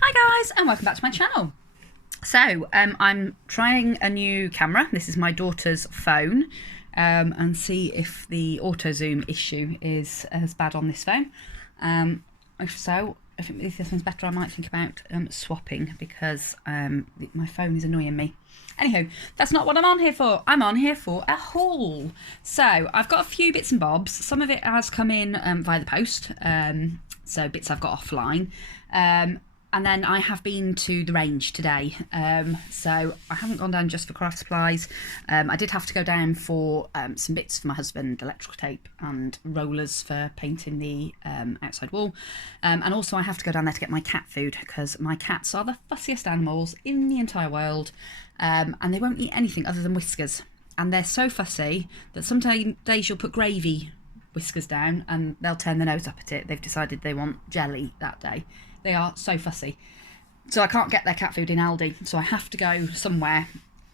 Hi guys, and welcome back to my channel. So I'm trying a new camera. This is my daughter's phone, and see if the auto zoom issue is as bad on this phone. If so, if this one's better, I might think about swapping, because my phone is annoying me. Anywho, that's not what I'm on here for. I'm on here for a haul. So I've got a few bits and bobs. Some of it has come in via the post, so bits I've got offline. And then I have been to the range today, so I haven't gone down just for craft supplies. I did have to go down for some bits for my husband, electrical tape and rollers for painting the outside wall. And also I have to go down there to get my cat food, because my cats are the fussiest animals in the entire world, and they won't eat anything other than whiskers. And they're so fussy that some days you'll put gravy whiskers down and they'll turn their nose up at it. They've decided they want jelly that day. They are so fussy. So I can't get their cat food in Aldi, so I have to go somewhere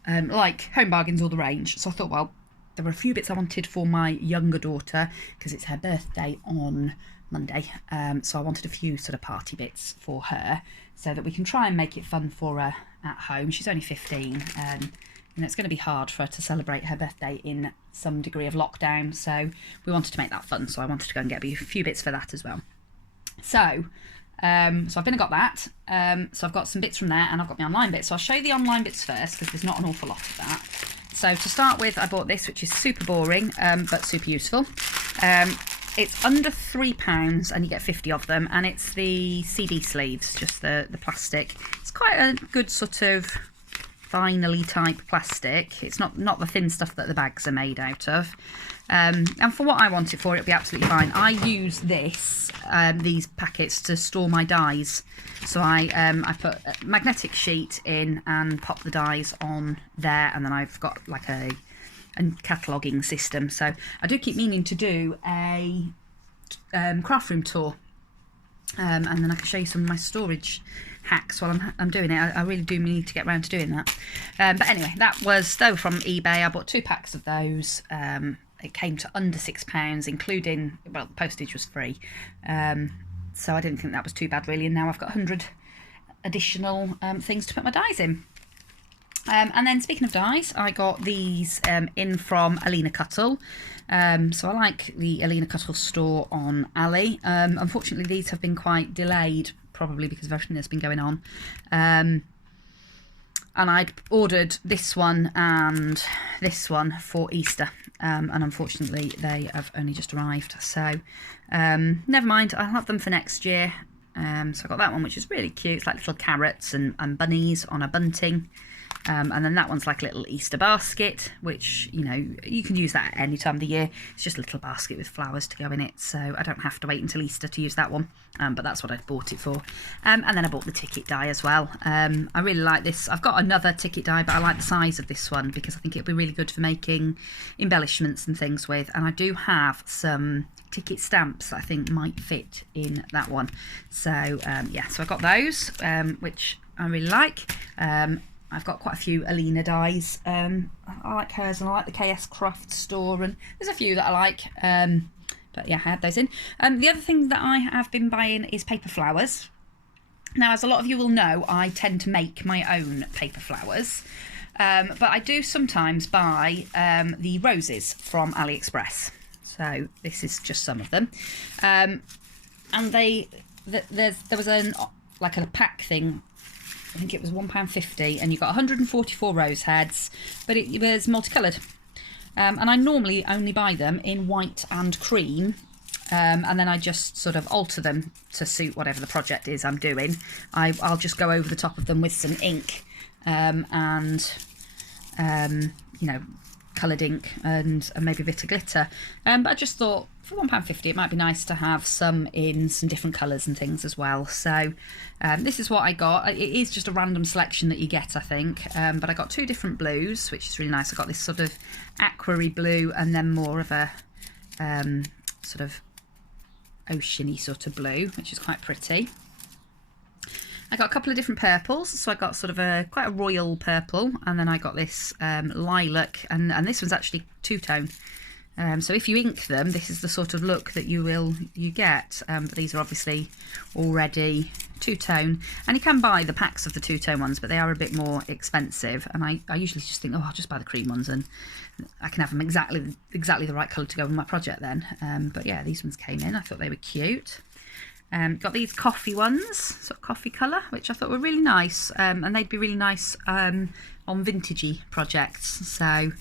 like Home Bargains or the Range. So I thought, well, there were a few bits I wanted for my younger daughter, because it's her birthday on Monday. So I wanted a few sort of party bits for her, so that we can try and make it fun for her at home. She's only 15, and it's going to be hard for her to celebrate her birthday in some degree of lockdown. So we wanted to make that fun, so I wanted to go and get a few bits for that as well. So I've been and got that. So I've got some bits from there, and I've got my online bits. So I'll show you the online bits first, because there's not an awful lot of that. So to start with, I bought this, which is super boring, but super useful. It's under £3 and you get 50 of them, and it's the CD sleeves, just the plastic. It's quite a good sort of vinyl-y type plastic. It's not the thin stuff that the bags are made out of. And for what I want it for, it'll be absolutely fine. I use these packets to store my dies. So I put a magnetic sheet in and pop the dies on there, and then I've got like a cataloguing system. So I do keep meaning to do a craft room tour, and then I can show you some of my storage hacks while I'm doing it. I really do need to get around to doing that. But anyway, that was though from eBay. I bought 2 packs of those. It came to under £6, including, well, the postage was free. So I didn't think that was too bad really, and now I've got 100 additional things to put my dies in. And then speaking of dies, I got these in from Alina Cuttle. So I like the Alina Cuttle store on Ali. Unfortunately, these have been quite delayed, probably because of everything that's been going on. And I'd ordered this one and this one for Easter, and unfortunately they have only just arrived. So never mind, I'll have them for next year. So I got that one, which is really cute. It's like little carrots and bunnies on a bunting. And then that one's like a little Easter basket, which, you know, you can use that at any time of the year. It's just a little basket with flowers to go in it, so I don't have to wait until Easter to use that one. But that's what I bought it for. And then I bought the ticket die as well. I really like this. I've got another ticket die, but I like the size of this one because I think it'll be really good for making embellishments and things with. And I do have some ticket stamps that I think might fit in that one. So yeah, so I got those, which I really like. I've got quite a few Alina dies. I like hers, and I like the KS Craft store, and there's a few that I like. But yeah, I had those in. The other thing that I have been buying is paper flowers. Now, as a lot of you will know, I tend to make my own paper flowers. But I do sometimes buy the roses from AliExpress. So this is just some of them. And there was like a pack thing. I think it was £1.50, and you got 144 rose heads, but it was multicoloured. And I normally only buy them in white and cream, and then I just sort of alter them to suit whatever the project is I'm doing. I'll just go over the top of them with some ink, and you know, coloured ink and maybe a bit of glitter. But I just thought for £1.50 it might be nice to have some in some different colours and things as well. So this is what I got. It is just a random selection that you get, I think, but I got 2 different blues, which is really nice. I got this sort of aquary blue, and then more of a sort of oceany sort of blue, which is quite pretty. I got a couple of different purples, so I got sort of quite a royal purple, and then I got this lilac, and this one's actually two-tone. So if you ink them, this is the sort of look that you get. But these are obviously already two-tone, and you can buy the packs of the two-tone ones, but they are a bit more expensive, and I usually just think, oh, I'll just buy the cream ones and I can have them exactly the right colour to go with my project then. But yeah, these ones came in, I thought they were cute. Got these coffee ones, sort of coffee colour, which I thought were really nice, and they'd be really nice on vintagey projects, so I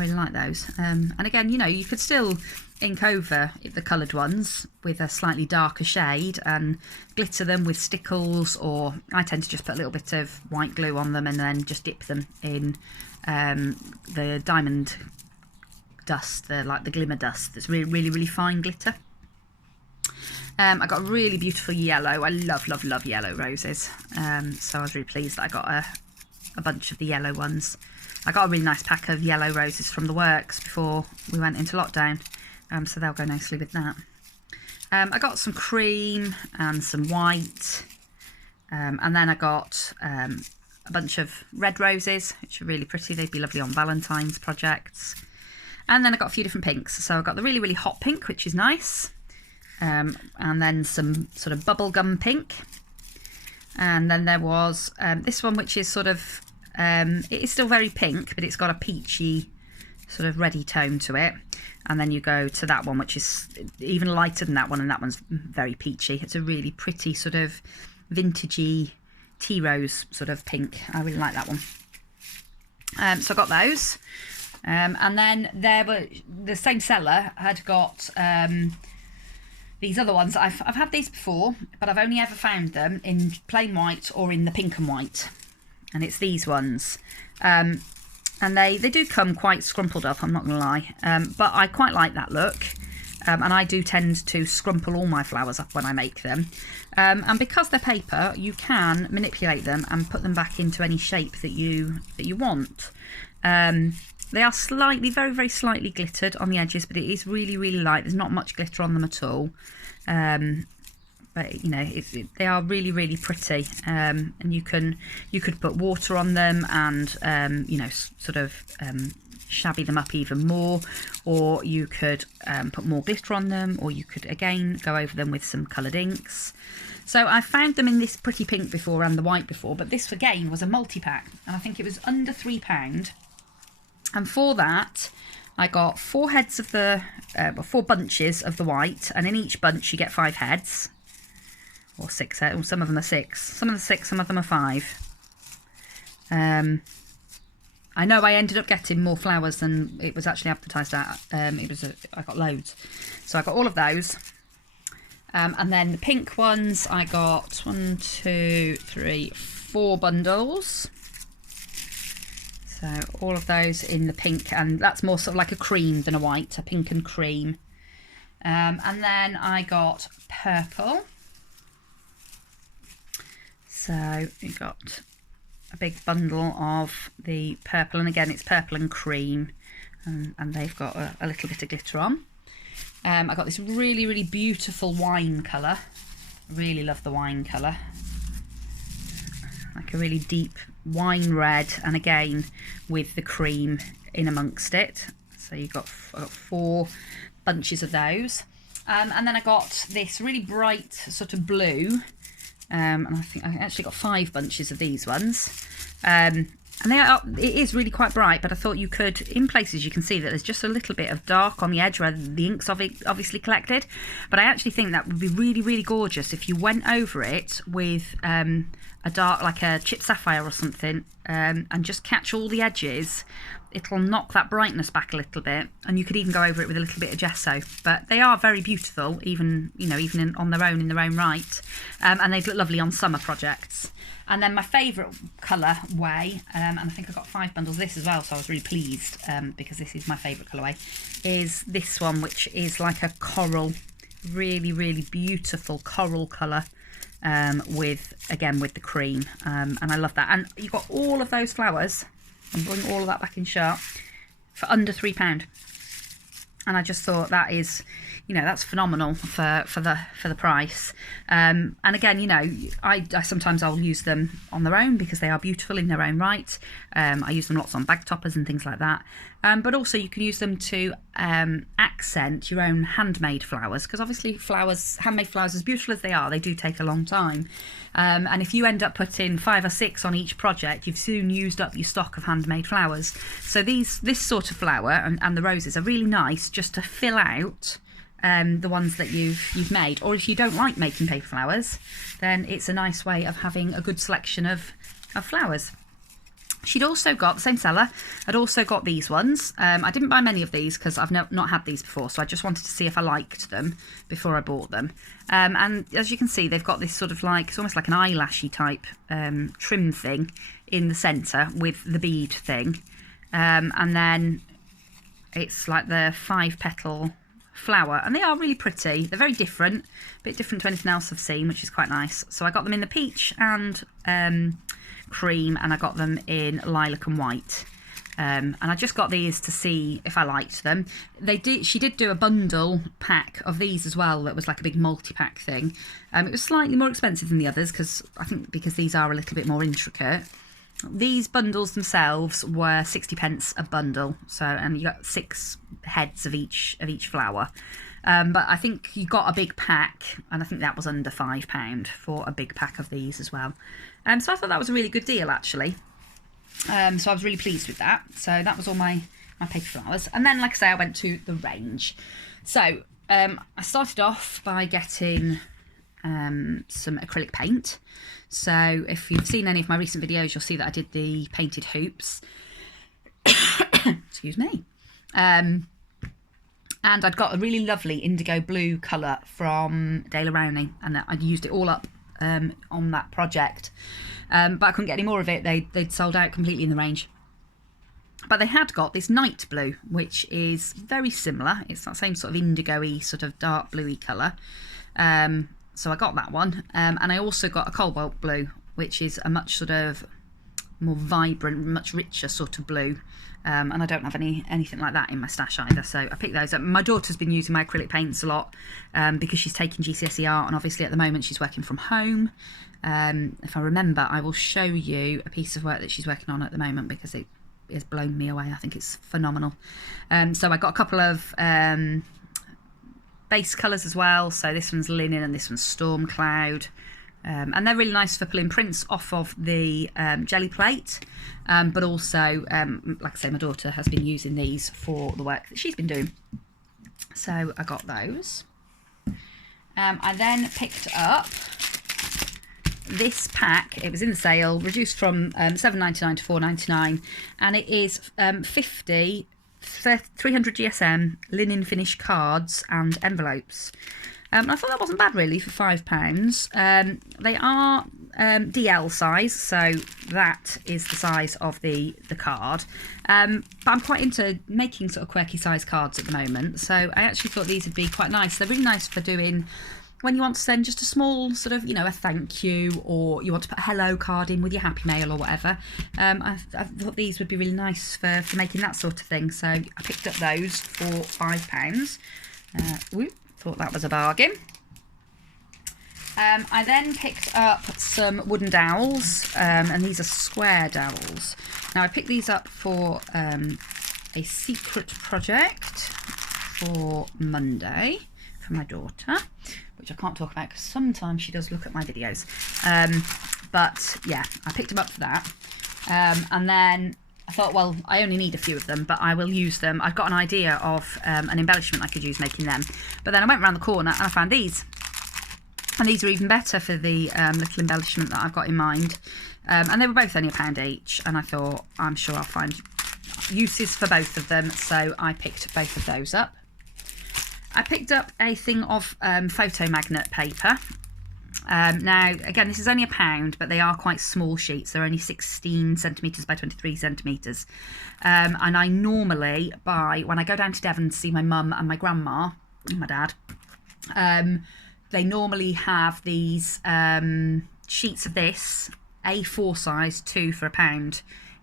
really like those. And again, you know, you could still ink over the coloured ones with a slightly darker shade and glitter them with stickles, or I tend to just put a little bit of white glue on them and then just dip them in the diamond dust, like the glimmer dust that's really fine glitter. I got a really beautiful yellow. I love yellow roses, so I was really pleased that I got a bunch of the yellow ones. I got a really nice pack of yellow roses from the works before we went into lockdown, so they'll go nicely with that. I got some cream and some white, and then I got a bunch of red roses, which are really pretty. They'd be lovely on Valentine's projects. And then I got a few different pinks. So I got the really hot pink, which is nice, and then some sort of bubblegum pink. And then there was this one, which is sort of, it is still very pink, but it's got a peachy sort of reddy tone to it. And then you go to that one, which is even lighter than that one, and that one's very peachy. It's a really pretty sort of vintagey tea rose sort of pink. I really like that one. So I got those. And then there were, the same seller had got these other ones. I've had these before, but I've only ever found them in plain white or in the pink and white. And it's these ones. And they do come quite scrumpled up, I'm not going to lie. But I quite like that look. And I do tend to scrumple all my flowers up when I make them. And because they're paper, you can manipulate them and put them back into any shape that you want. They are slightly, very slightly glittered on the edges, but it is really light. There's not much glitter on them at all. But you know, they are really pretty, and you could put water on them and you know, sort of shabby them up even more, or you could put more glitter on them, or you could again go over them with some coloured inks. So I found them in this pretty pink before and the white before, but this again was a multi-pack, and I think it was under £3. And for that, I got 4 heads of the, 4 bunches of the white, and in each bunch you get 5 heads. Or 6 heads, or some of them are 6. Some of them are 6, some of them are 5. I know I ended up getting more flowers than it was actually advertised at. I got loads. So I got all of those. And then the pink ones, I got 1, 2, 3, 4 bundles. So all of those in the pink, and that's more sort of like a cream than a white, a pink and cream. And then I got purple. So we got a big bundle of the purple, and again it's purple and cream, and they've got a little bit of glitter on. I got this really beautiful wine colour. Really love the wine colour. Like a really deep wine red, and again with the cream in amongst it. So I got 4 bunches of those. And then I got this really bright sort of blue. And I think I actually got 5 bunches of these ones. And it is really quite bright, but I thought you could, in places you can see that there's just a little bit of dark on the edge where the ink's obviously collected. But I actually think that would be really gorgeous if you went over it with a dark, like a chipped sapphire or something, and just catch all the edges. It'll knock that brightness back a little bit, and you could even go over it with a little bit of gesso. But they are very beautiful, even on their own, in their own right, and they look lovely on summer projects. And then my favourite colour way, and I think I got 5 bundles of this as well, so I was really pleased, because this is my favourite colourway, is this one, which is like a coral, really beautiful coral colour, with the cream, and I love that. And you got all of those flowers, and bring all of that back in shot, for under £3. And I just thought that is, you know, that's phenomenal for the price. And again, you know, I sometimes I'll use them on their own because they are beautiful in their own right. I use them lots on bag toppers and things like that. But also you can use them to accent your own handmade flowers, because obviously handmade flowers, as beautiful as they are, they do take a long time. And if you end up putting 5 or 6 on each project, you've soon used up your stock of handmade flowers. So this sort of flower and the roses are really nice just to fill out the ones that you've made. Or if you don't like making paper flowers, then it's a nice way of having a good selection of flowers. She'd also got, the same seller, had also got these ones. I didn't buy many of these because I've not had these before, so I just wanted to see if I liked them before I bought them. And as you can see, they've got this sort of like, it's almost like an eyelashy type trim thing in the centre with the bead thing. And then it's like the 5-petal flower, and they are really pretty. They're very different, a bit different to anything else I've seen, which is quite nice. So I got them in the peach and cream, and I got them in lilac and white. And I just got these to see if I liked them. She did do a bundle pack of these as well that was like a big multi-pack thing. It was slightly more expensive than the others because I think because these are a little bit more intricate. These bundles themselves were 60p a bundle, so, and you got 6 heads of each flower. But I think you got a big pack, and I think that was under £5 for a big pack of these as well. So I thought that was a really good deal, actually. So I was really pleased with that. So that was all my paper flowers. And then, like I say, I went to the range. So I started off by getting some acrylic paint. So if you've seen any of my recent videos, you'll see that I did the painted hoops. Excuse me. And I'd got a really lovely indigo blue colour from Dale Rowney, and I'd used it all up on that project. But I couldn't get any more of it. They'd sold out completely in the range. But they had got this night blue, which is very similar. It's that same sort of indigo-y, sort of dark bluey colour. So I got that one. And I also got a cobalt blue, which is a much sort of more vibrant, much richer sort of blue. And I don't have anything like that in my stash either, so I picked those up. My daughter's been using my acrylic paints a lot because she's taking GCSE art, and obviously at the moment she's working from home. If I remember, I will show you a piece of work that she's working on at the moment because it has blown me away. I think it's phenomenal. So I got a couple of base colours as well. So this one's linen and this one's storm cloud. And they're really nice for pulling prints off of the jelly plate, but also, like I say, my daughter has been using these for the work that she's been doing. So I got those. I then picked up this pack. It was in the sale, reduced from $7.99 to $4.99, and it is 50 300 GSM linen finish cards and envelopes. I thought that wasn't bad really for £5. They are DL size, so that is the size of the card. But I'm quite into making sort of quirky size cards at the moment, so I actually thought these would be quite nice. They're really nice for doing when you want to send just a small sort of, you know, a thank you, or you want to put a hello card in with your happy mail or whatever. I thought these would be really nice for making that sort of thing, so I picked up those for £5. Thought that was a bargain. I then picked up some wooden dowels, and these are square dowels. Now I picked these up for a secret project for Monday for my daughter, which I can't talk about because sometimes she does look at my videos. But yeah, I picked them up for that. And then I thought, well, I only need a few of them, but I will use them. I've got an idea of an embellishment I could use making them. But then I went around the corner and I found these. And these are even better for the little embellishment that I've got in mind. And they were both only £1 each. And I thought, I'm sure I'll find uses for both of them. So I picked both of those up. I picked up a thing of photo magnet paper. Now, again, this is only £1, but they are quite small sheets. They're only 16 centimetres by 23 centimetres. And I normally buy, when I go down to Devon to see my mum and my grandma, and my dad, they normally have these sheets of this, A4 size, 2 for £1,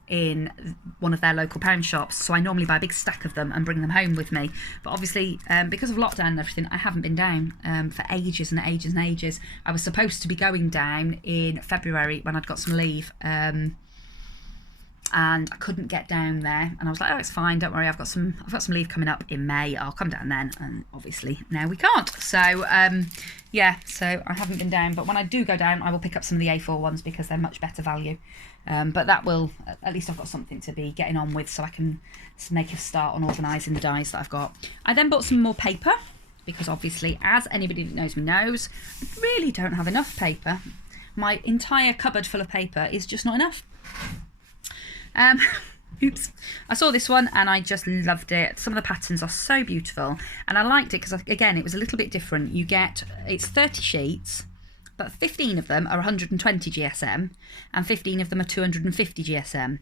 in one of their local pound shops, so I normally buy a big stack of them and bring them home with me. But obviously, because of lockdown and everything, I haven't been down for ages and ages and ages. I was supposed to be going down in February when I'd got some leave, and I couldn't get down there, and I was like, oh, it's fine, don't worry, I've got some leave coming up in May, I'll come down then. And obviously now we can't, so yeah, so I haven't been down. But when I do go down, I will pick up some of the A4 ones because they're much better value. But that will, at least I've got something to be getting on with, so I can make a start on organising the dies that I've got. I then bought some more paper because obviously, as anybody that knows me knows, I really don't have enough paper. My entire cupboard full of paper is just not enough. Oops, I saw this one and I just loved it. Some of the patterns are so beautiful, and I liked it because, again, it was a little bit different. It's 30 sheets, but 15 of them are 120 GSM and 15 of them are 250 GSM.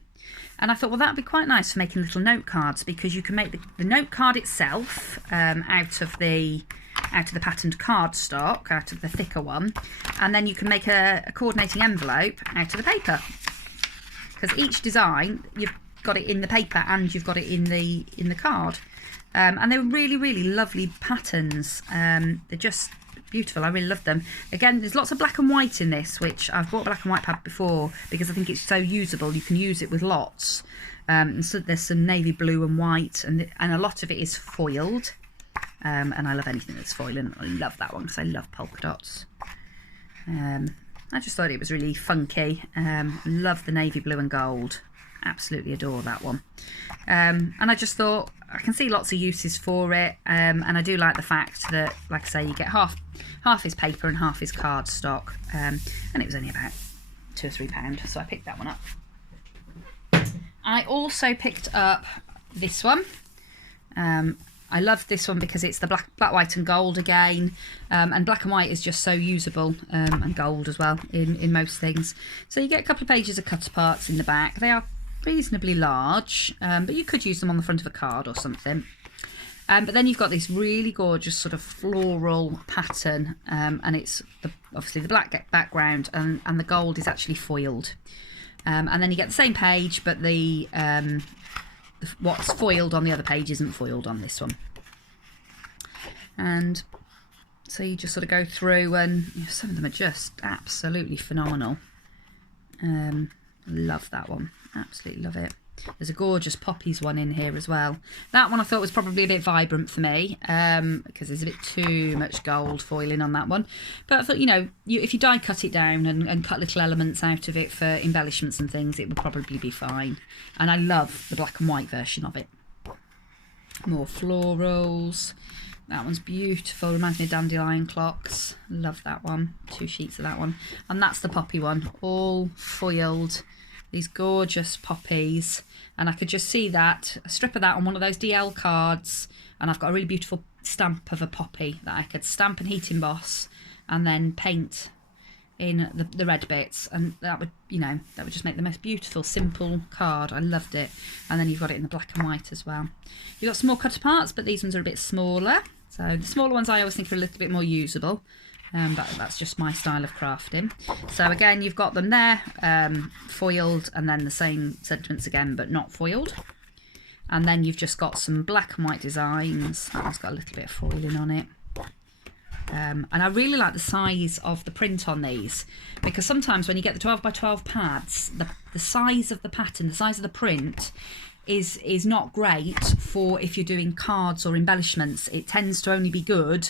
And I thought, well, that would be quite nice for making little note cards, because you can make the note card itself out of the patterned cardstock, out of the thicker one, and then you can make a coordinating envelope out of the paper. Because each design, you've got it in the paper and you've got it in the card, and they're really, really lovely patterns. They're just beautiful. I really love them. Again, there's lots of black and white in this, which I've bought a black and white pad before because I think it's so usable. You can use it with lots. And so there's some navy blue and white, and a lot of it is foiled. And I love anything that's foiled, and I love that one because I love polka dots. I just thought it was really funky. Love the navy blue and gold. Absolutely adore that one. And I just thought I can see lots of uses for it. And I do like the fact that, like I say, you get half is paper and half is cardstock. And it was only about £2 or £3, so I picked that one up. I also picked up this one. I love this one because it's the black, white and gold again, and black and white is just so usable, and gold as well in most things. So you get a couple of pages of cut aparts in the back. They are reasonably large, but you could use them on the front of a card or something. But then you've got this really gorgeous sort of floral pattern, and it's obviously the black background, and the gold is actually foiled. And then you get the same page, but what's foiled on the other page isn't foiled on this one. And so you just sort of go through, and some of them are just absolutely phenomenal. Love that one, absolutely love it. There's a gorgeous poppies one in here as well. That one I thought was probably a bit vibrant for me, because there's a bit too much gold foiling on that one. But I thought, if you die cut it down and cut little elements out of it for embellishments and things, it would probably be fine. And I love the black and white version of it. More florals. That one's beautiful, reminds me of dandelion clocks. Love that one. 2 sheets of that one. And that's the poppy one, all foiled. These gorgeous poppies, and I could just see that, a strip of that on one of those DL cards, and I've got a really beautiful stamp of a poppy that I could stamp and heat emboss and then paint in the red bits, and that would just make the most beautiful simple card. I loved it. And then you've got it in the black and white as well. You've got some more cut aparts, but these ones are a bit smaller, so the smaller ones I always think are a little bit more usable. But that's just my style of crafting. So again, you've got them there, foiled, and then the same sentiments again, but not foiled. And then you've just got some black and white designs. That one's got a little bit of foiling on it. And I really like the size of the print on these, because sometimes when you get the 12 by 12 pads, the size of the pattern, the size of the print is not great for if you're doing cards or embellishments. It tends to only be good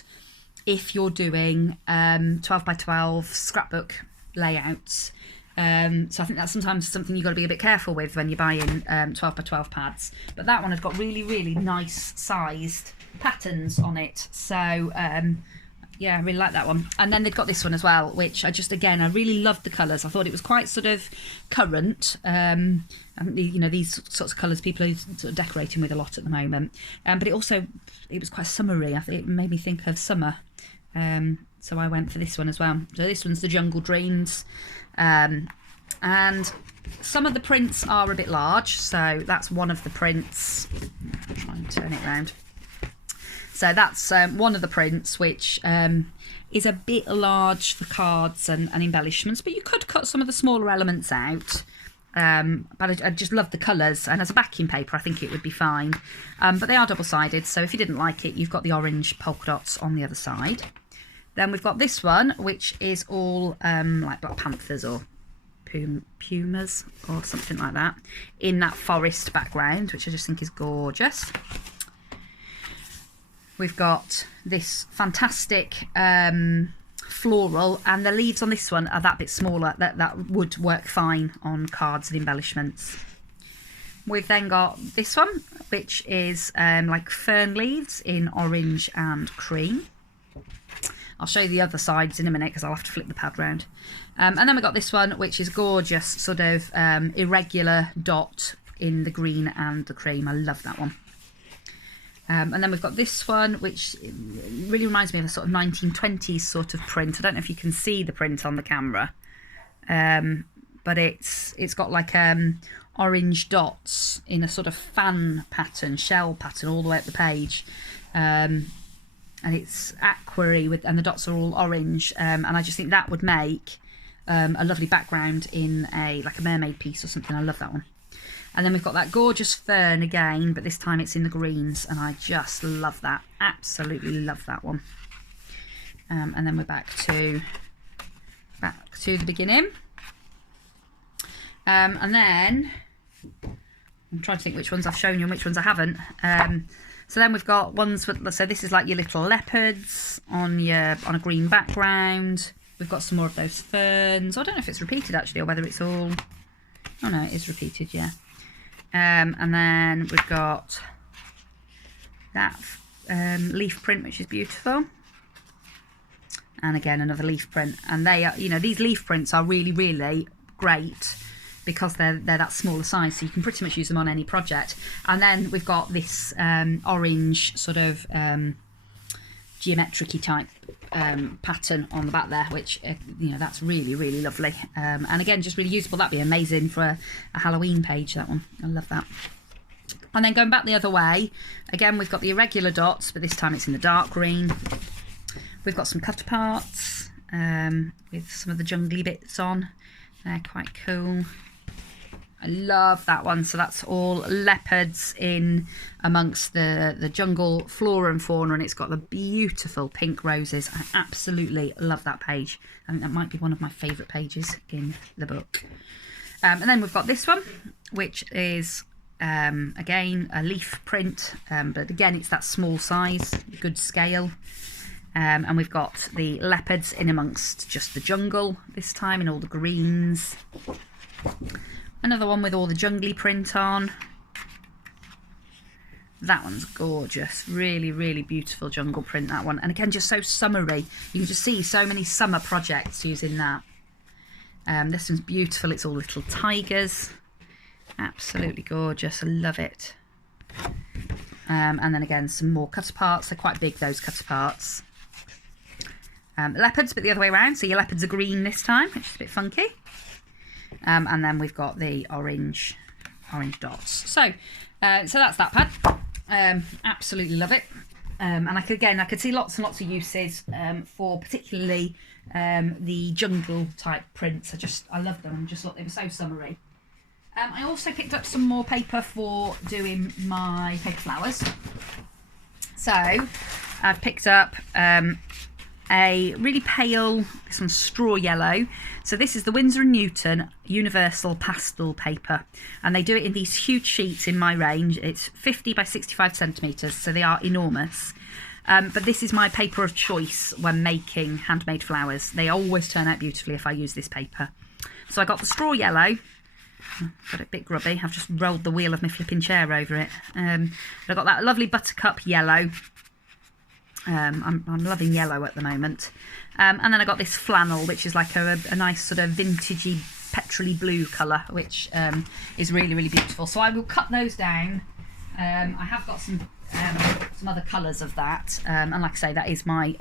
if you're doing 12 by 12 scrapbook layouts. So I think that's sometimes something you've got to be a bit careful with when you're buying 12 by 12 pads. But that one has got really, really nice sized patterns on it. So yeah, I really like that one. And then they've got this one as well, which I really loved the colours. I thought it was quite sort of current. I think these sorts of colours people are sort of decorating with a lot at the moment. But it was quite summery. I think it made me think of summer. So I went for this one as well. So this one's the Jungle Dreams. And some of the prints are a bit large. So that's one of the prints. I'll try and turn it around. So that's one of the prints, which is a bit large for cards and embellishments, but you could cut some of the smaller elements out. but I just love the colours, and as a backing paper I think it would be fine, but they are double-sided, so if you didn't like it, you've got the orange polka dots on the other side. Then we've got this one, which is all like Black Panthers or pumas or something like that, in that forest background, which I just think is gorgeous. We've got this fantastic floral, and the leaves on this one are that bit smaller, that would work fine on cards and embellishments. We've then got this one, which is like fern leaves in orange and cream. I'll show you the other sides in a minute because I'll have to flip the pad round. And then we've got this one, which is gorgeous, sort of irregular dot in the green and the cream. I love that one. And then we've got this one, which really reminds me of a sort of 1920s sort of print. I don't know if you can see the print on the camera, but it's got like orange dots in a sort of fan pattern, shell pattern all the way up the page. And it's aquary and the dots are all orange. And I just think that would make a lovely background in like a mermaid piece or something. I love that one. And then we've got that gorgeous fern again, but this time it's in the greens, and I just love that. Absolutely love that one. And then we're back to the beginning. And then I'm trying to think which ones I've shown you and which ones I haven't. So then we've got ones with, so this is like your little leopards on a green background. We've got some more of those ferns. I don't know if it's repeated actually, or whether it's all. Oh no, it is repeated, yeah. And then we've got that leaf print, which is beautiful, and again another leaf print. And they are, you know, these leaf prints are really, really great because they're that smaller size, so you can pretty much use them on any project. And then we've got this orange sort of geometric-y type pattern on the back there, which you know, that's really, really lovely, and again just really usable. That'd be amazing for a Halloween page, that one. I love that. And then going back the other way again, we've got the irregular dots, but this time it's in the dark green. We've got some cut parts with some of the jungly bits on. They're quite cool. I love that one. So that's all leopards in amongst the jungle flora and fauna, and it's got the beautiful pink roses. I absolutely love that page. I think that might be one of my favourite pages in the book. And then we've got this one, which is again a leaf print, but again it's that small size, good scale. And we've got the leopards in amongst just the jungle this time, in all the greens. Another one with all the jungly print on. That one's gorgeous. Really, really beautiful jungle print, that one. And again, just so summery. You can just see so many summer projects using that. This one's beautiful. It's all little tigers. Absolutely gorgeous. I love it. And then again, some more cutter parts. They're quite big, those cutter parts. Leopards, but the other way around. So your leopards are green this time, which is a bit funky. And then we've got the orange dots. So that's that pad. Absolutely love it. And I could see lots and lots of uses for particularly the jungle type prints. I love them. I just thought they were so summery. I also picked up some more paper for doing my paper flowers. So I've picked up a really pale, this one's straw yellow. So this is the Winsor & Newton Universal Pastel paper, and they do it in these huge sheets in my range. It's 50 by 65 centimetres, so they are enormous. But this is my paper of choice when making handmade flowers. They always turn out beautifully if I use this paper. So I got the straw yellow. Got it a bit grubby. I've just rolled the wheel of my flipping chair over it. But I got that lovely buttercup yellow. I'm loving yellow at the moment. And then I got this flannel, which is like a nice sort of vintagey petrol-y blue colour, which is really, really beautiful. So I will cut those down. I have got some other colours of that, and like I say, that is my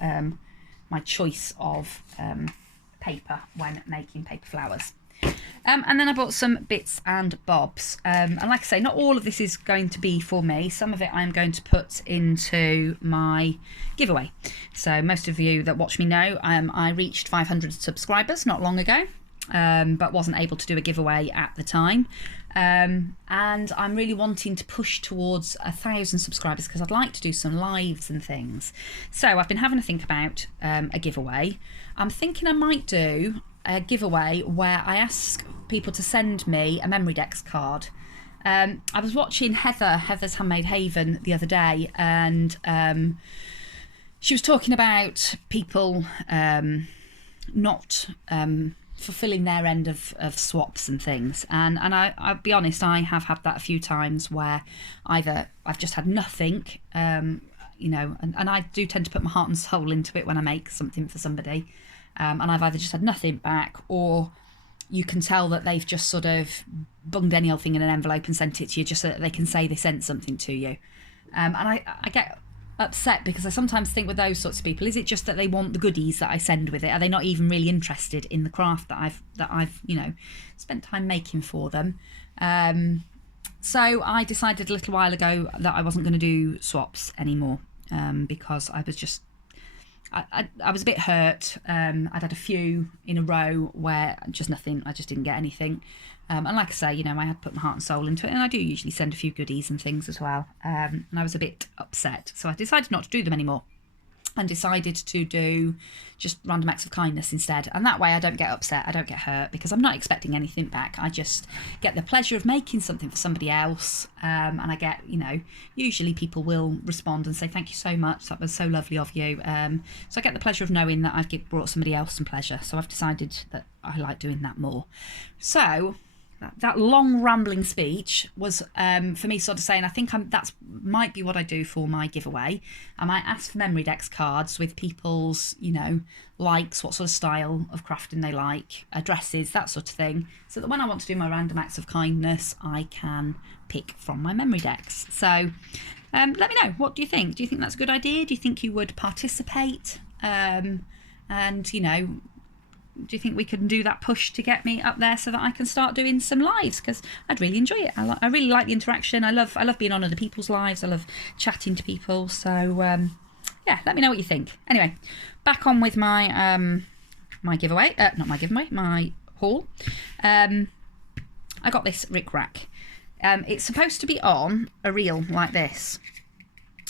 my choice of paper when making paper flowers. And then I bought some bits and bobs, and like I say, not all of this is going to be for me. Some of it I'm going to put into my giveaway. So most of you that watch me know I reached 500 subscribers not long ago, but wasn't able to do a giveaway at the time. And I'm really wanting to push towards 1,000 subscribers because I'd like to do some lives and things. So I've been having to think about a giveaway. I'm thinking I might do a giveaway where I ask people to send me a Memory Decks card. I was watching Heather's Handmade Haven the other day, and she was talking about people not fulfilling their end of swaps and things, and I'll be honest, I have had that a few times where either I've just had nothing, you know, and I do tend to put my heart and soul into it when I make something for somebody, and I've either just had nothing back, or you can tell that they've just sort of bunged any old thing in an envelope and sent it to you just so that they can say they sent something to you, and I get upset because I sometimes think with those sorts of people, is it just that they want the goodies that I send with it? Are they not even really interested in the craft that I've you know, spent time making for them? So I decided a little while ago that I wasn't going to do swaps anymore, because I was just I was a bit hurt. I'd had a few in a row where just nothing, I just didn't get anything. And like I say, you know, I had put my heart and soul into it, and I do usually send a few goodies and things as well. And I was a bit upset. So I decided not to do them anymore and decided to do just random acts of kindness instead. And that way I don't get upset, I don't get hurt, because I'm not expecting anything back. I just get the pleasure of making something for somebody else. And I get, you know, usually people will respond and say, thank you so much, that was so lovely of you. So I get the pleasure of knowing that I've brought somebody else some pleasure. So I've decided that I like doing that more. So that long rambling speech was for me sort of saying I think that's might be what I do for my giveaway. I might ask for Memory Decks cards with people's, you know, likes, what sort of style of crafting they like, addresses, that sort of thing, so that when I want to do my random acts of kindness I can pick from my Memory Decks. So let me know, what do you think? Do you think that's a good idea? Do you think you would participate? And, you know, do you think we can do that push to get me up there so that I can start doing some lives? Because I'd really enjoy it. I really like the interaction. I love being on other people's lives. I love chatting to people. So yeah, let me know what you think. Anyway, back on with my my giveaway. Not my giveaway, my haul. I got this Rick Rack. It's supposed to be on a reel like this.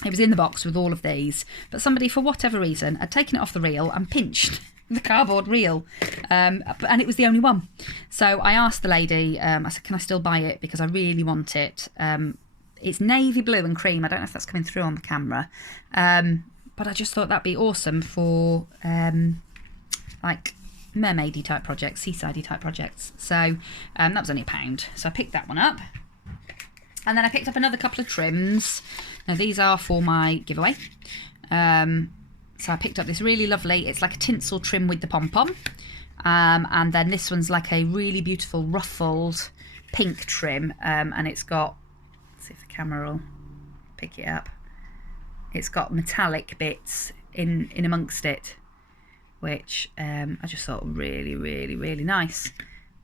It was in the box with all of these, but somebody, for whatever reason, had taken it off the reel and pinched the cardboard reel, and it was the only one. So I asked the lady, I said, can I still buy it, because I really want it. It's navy blue and cream. I don't know if that's coming through on the camera, but I just thought that'd be awesome for like mermaidy type projects, seasidey type projects. So that was only £1, so I picked that one up. And then I picked up another couple of trims. Now these are for my giveaway. So I picked up this really lovely, it's like a tinsel trim with the pom-pom. And then this one's like a really beautiful ruffled pink trim. And it's got, let's see if the camera will pick it up. It's got metallic bits in amongst it, which I just thought really, really, really nice.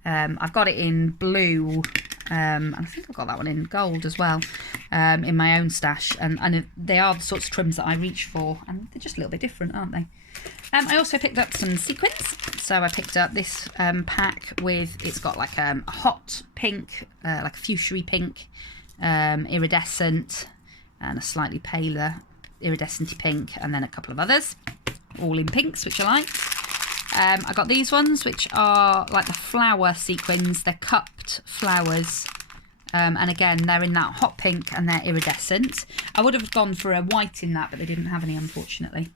I've got it in blue, and I think I've got that one in gold as well, in my own stash, and they are the sorts of trims that I reach for, and they're just a little bit different, aren't they? I also picked up some sequins, so I picked up this pack with, it's got like a hot pink, like a fuchsia pink, iridescent, and a slightly paler iridescent pink, and then a couple of others, all in pinks, which I like. I got these ones, which are like the flower sequins. They're cupped flowers. And again, they're in that hot pink and they're iridescent. I would have gone for a white in that, but they didn't have any, unfortunately.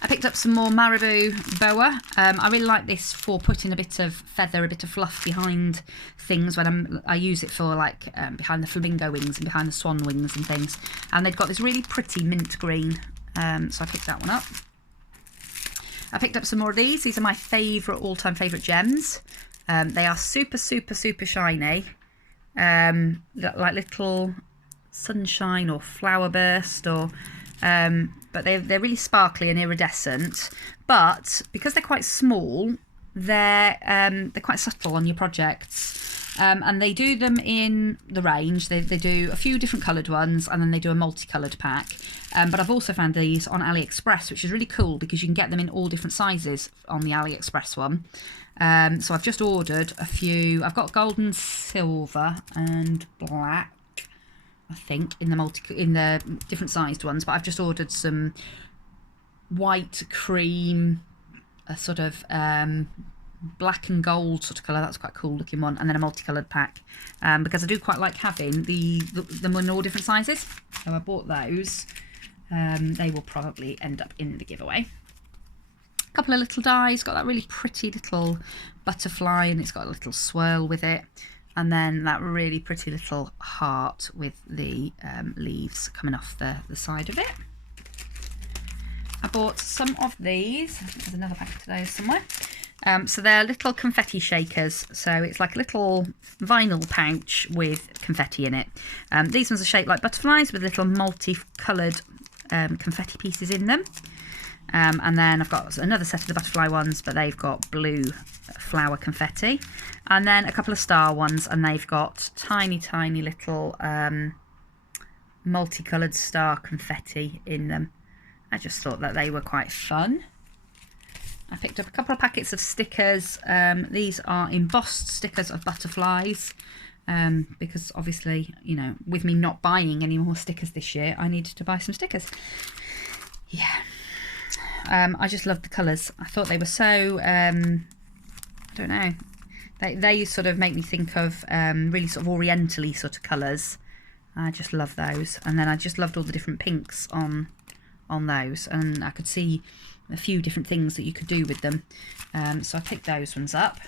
I picked up some more marabou boa. I really like this for putting a bit of feather, a bit of fluff behind things when I use it for like behind the flamingo wings and behind the swan wings and things. And they've got this really pretty mint green. So I picked that one up. I picked up some more of these. These are my favourite, all-time favourite gems. They are super, super, super shiny. Like little sunshine or flower burst, or but they're really sparkly and iridescent. But because they're quite small, they're quite subtle on your projects. And they do them in the range. They do a few different coloured ones, and then they do a multicoloured pack. But I've also found these on AliExpress, which is really cool because you can get them in all different sizes on the AliExpress one. So I've just ordered a few. I've got golden, silver and black, I think, in the different sized ones, but I've just ordered some white cream, a sort of black and gold sort of colour. That's quite a cool looking one, and then a multicoloured pack, because I do quite like having them in all different sizes. So I bought those. They will probably end up in the giveaway. A couple of little dies. Got that really pretty little butterfly, and it's got a little swirl with it, and then that really pretty little heart with the leaves coming off the side of it. I bought some of these. There's another packet of those somewhere. So they're little confetti shakers. So it's like a little vinyl pouch with confetti in it. These ones are shaped like butterflies with little multi-coloured confetti pieces in them. And then I've got another set of the butterfly ones, but they've got blue flower confetti. And then a couple of star ones, and they've got tiny, tiny little multicoloured star confetti in them. I just thought that they were quite fun. I picked up a couple of packets of stickers. These are embossed stickers of butterflies, because obviously, you know, with me not buying any more stickers this year, I needed to buy some stickers. Yeah. I just love the colours. I thought they were so, I don't know, they sort of make me think of really sort of oriental-y sort of colours. I just love those. And then I just loved all the different pinks on those, and I could see a few different things that you could do with them. So I picked those ones up.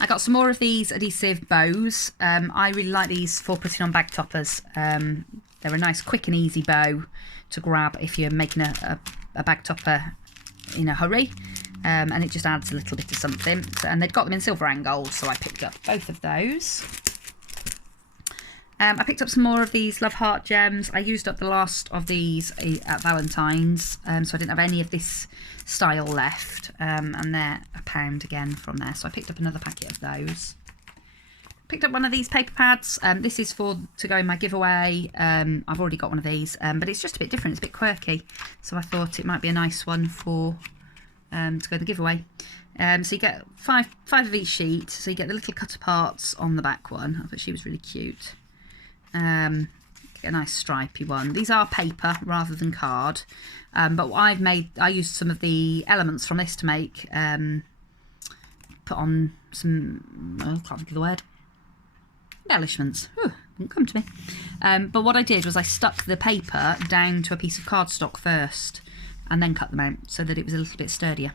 I got some more of these adhesive bows. I really like these for putting on bag toppers. They're a nice quick and easy bow to grab if you're making a bag topper in a hurry, and it just adds a little bit of something. And they'd got them in silver and gold, so I picked up both of those. I picked up some more of these Love Heart gems. I used up the last of these at Valentine's, so I didn't have any of this style left, and they're £1 again from there, so I picked up another packet of those. Picked up one of these paper pads. This is to go in my giveaway. I've already got one of these, but it's just a bit different. It's a bit quirky, so I thought it might be a nice one for to go in the giveaway. So you get five of each sheet. So you get the little cut parts on the back one. I thought she was really cute. Get a nice stripy one. These are paper rather than card, but what I used some of the elements from this to make put on some, I can't think of the word, embellishments. Didn't come to me. But what I did was I stuck the paper down to a piece of cardstock first and then cut them out so that it was a little bit sturdier.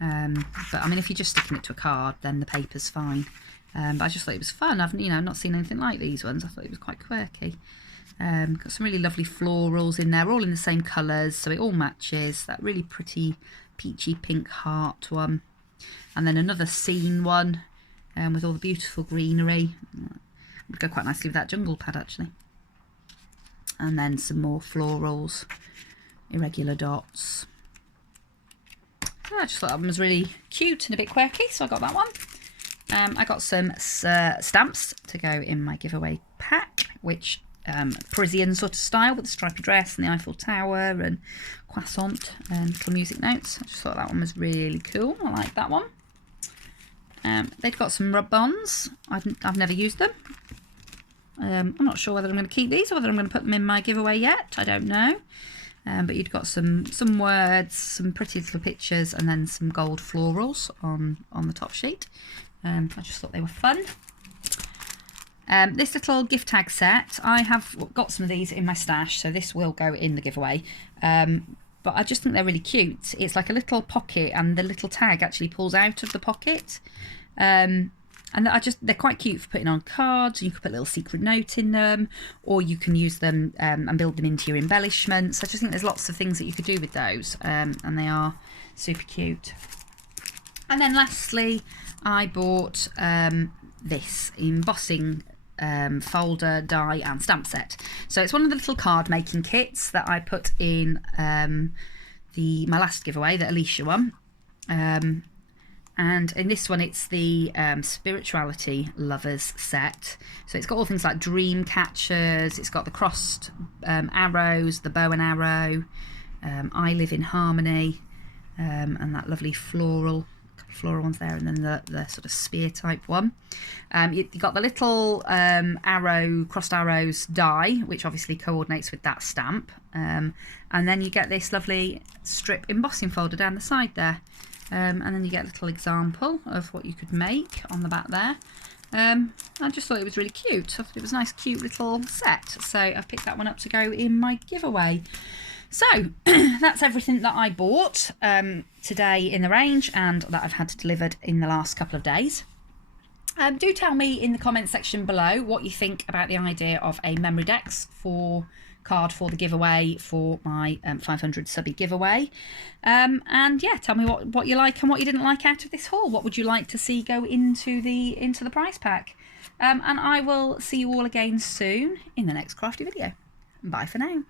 But I mean, if you're just sticking it to a card, then the paper's fine. But I just thought it was fun. I've not seen anything like these ones. I thought it was quite quirky. Got some really lovely florals in there, all in the same colours, so it all matches. That really pretty peachy pink heart one, and then another scene one with all the beautiful greenery. Would go quite nicely with that jungle pad actually. And then some more florals, irregular dots. So I just thought that one was really cute and a bit quirky, so I got that one. I got some stamps to go in my giveaway pack, which Parisian sort of style with the stripy dress and the Eiffel Tower and croissant and little music notes. I just thought that one was really cool. I like that one. They've got some rub-ons. I've never used them. I'm not sure whether I'm going to keep these or whether I'm going to put them in my giveaway yet. I don't know. But you've got some words, some pretty little pictures, and then some gold florals on the top sheet. I just thought they were fun. This little gift tag set, I have got some of these in my stash, so this will go in the giveaway. But I just think they're really cute. It's like a little pocket, and the little tag actually pulls out of the pocket. And they're quite cute for putting on cards. You could put a little secret note in them, or you can use them and build them into your embellishments. I just think there's lots of things that you could do with those, and they are super cute. And then lastly, I bought this embossing folder, die and stamp set. So it's one of the little card making kits that I put in my last giveaway that Alicia won. And in this one, it's the Spirituality Lovers set. So it's got all things like dream catchers, it's got the crossed arrows, the bow and arrow, I Live in Harmony, and that lovely floral ones there, and then the sort of spear type one. You've got the little crossed arrows die, which obviously coordinates with that stamp. And then you get this lovely strip embossing folder down the side there. And then you get a little example of what you could make on the back there. I just thought it was really cute. I thought it was a nice, cute little set. So I've picked that one up to go in my giveaway. So that's everything that I bought today in the range and that I've had delivered in the last couple of days. Do tell me in the comments section below what you think about the idea of a memory decks card for the giveaway for my 500 subby giveaway. And yeah, tell me what you like and what you didn't like out of this haul. What would you like to see go into the prize pack? And I will see you all again soon in the next crafty video. Bye for now.